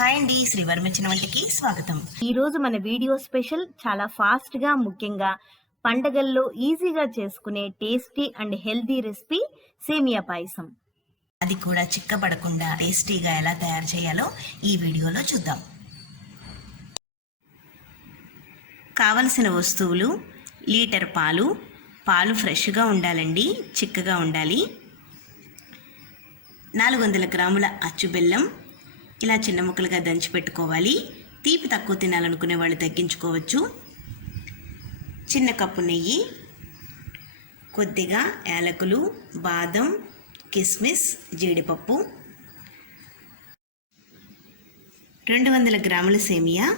Hi అండి, శ్రీవర్మచిన వంటికి స్వాగతం. ఈరోజు మన వీడియో స్పెషల్ చాలా ఫాస్ట్గా, ముఖ్యంగా పండగల్లో ఈజీగా చేసుకునే టేస్టీ అండ్ హెల్తీ రెసిపీ సేమియా పాయసం. అది కూడా చిక్కబడకుండా టేస్టీగా ఎలా తయారు చేయాలో ఈ వీడియోలో చూద్దాం. కావలసిన వస్తువులు: లీటర్ పాలు ఫ్రెష్గా ఉండాలండి, చిక్కగా ఉండాలి. 400 గ్రాముల అచ్చు బెల్లం ఇలా చిన్న ముక్కలుగా దంచి పెట్టుకోవాలి. తీపి తక్కువ తినాలనుకునే వాళ్ళు తగ్గించుకోవచ్చు. చిన్న కప్పు నెయ్యి, కొద్దిగా యాలకులు, బాదం, కిస్మిస్, జీడిపప్పు, 200 గ్రాముల సేమియా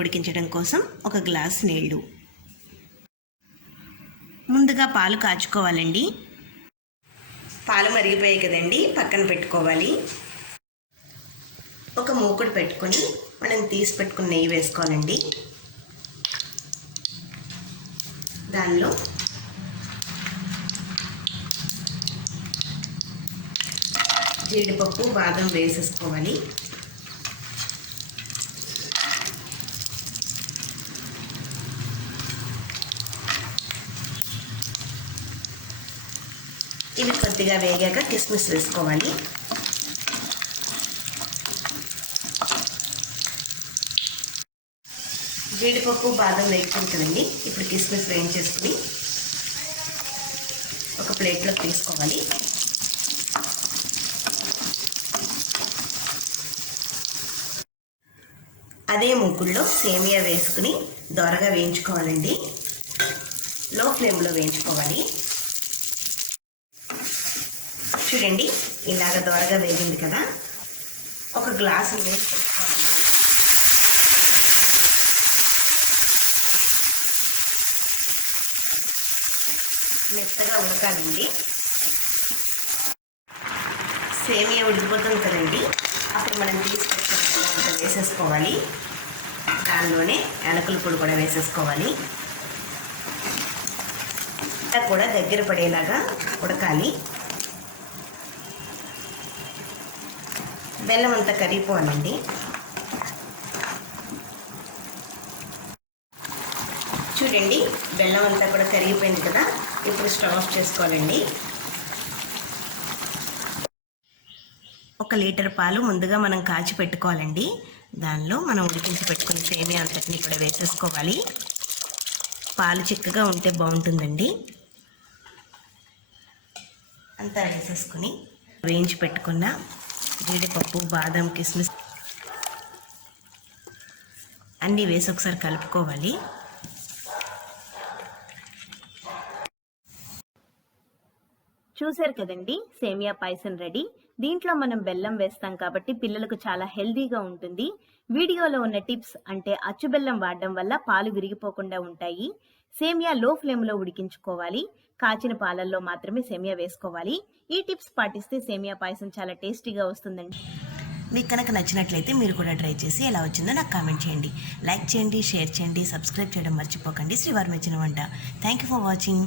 ఉడికించడం కోసం 1 గ్లాస్ నీళ్లు. ముందుగా పాలు కాచుకోవాలండి. పాలు మరిగిపోయాయి కదండి, పక్కన పెట్టుకోవాలి. ఒక మూకుడు పెట్టుకొని మనం తీసి పెట్టుకుని నెయ్యి వేసుకోవాలండి. దానిలో జీడిపప్పు, బాదం వేసేసుకోవాలి. ఇవి కొద్దిగా వేగాక కిస్మిస్ వేసుకోవాలి. జీడిపప్పు, బాదం వేగుతుంది కదండి, ఇప్పుడు కిస్మిస్ వేయించేసుకుని ఒక ప్లేట్లోకి తీసుకోవాలి. అదే మూకుల్లో సేమియా వేసుకుని దోరగా వేయించుకోవాలండి. లో ఫ్లేమ్లో వేయించుకోవాలి. చూడండి, ఇలాగ దోరగా వేగింది కదా. 1 గ్లాసు నీళ్ళు పోసుకోవాలండి. మెత్తగా ఉడకాలండి. సేమియా ఉడికిపోతుంది కదండి, అప్పుడు మనం తీసుకొచ్చిన వేసేసుకోవాలి. దానిలోనే యాలకుల పొడి కూడా వేసేసుకోవాలి. కూడా దగ్గర పడేలాగా ఉడకాలి. బెల్లం అంతా కరిగిపోవాలండి. చూడండి, బెల్లం అంతా కూడా కరిగిపోయింది కదా. ఇప్పుడు స్టవ్ ఆఫ్ చేసుకోవాలండి. 1 లీటర్ పాలు ముందుగా మనం కాచి పెట్టుకోవాలండి. దానిలో మనం ఉడికించి పెట్టుకుని సేమియా అంతటిని కూడా వేసేసుకోవాలి. పాలు చిక్కగా ఉంటే బాగుంటుందండి. అంతా వేసేసుకుని వేయించి పెట్టుకున్న జీడిపప్పు, బాదం, కిస్మిస్ అన్నీ వేసి ఒకసారి కలుపుకోవాలి. చూసారు కదండి, సేమియా పాయసం రెడీ. దీంట్లో మనం బెల్లం వేస్తాం కాబట్టి పిల్లలకు చాలా హెల్దీగా ఉంటుంది. వీడియోలో ఉన్న టిప్స్ అంటే అచ్చు బెల్లం వాడడం వల్ల పాలు విరిగిపోకుండా ఉంటాయి. సేమియా లో ఫ్లేమ్లో ఉడికించుకోవాలి. కాచిన పాలల్లో మాత్రమే సేమియా వేసుకోవాలి. ఈ టిప్స్ పాటిస్తే సేమియా పాయసం చాలా టేస్టీగా వస్తుందండి. మీకు కనుక నచ్చినట్లయితే మీరు కూడా ట్రై చేసి ఎలా వచ్చిందో నాకు కామెంట్ చేయండి. లైక్ చేయండి, షేర్ చేయండి, సబ్స్క్రైబ్ చేయడం మర్చిపోకండి. శ్రీవర్మచిన వంట. Thank you for watching.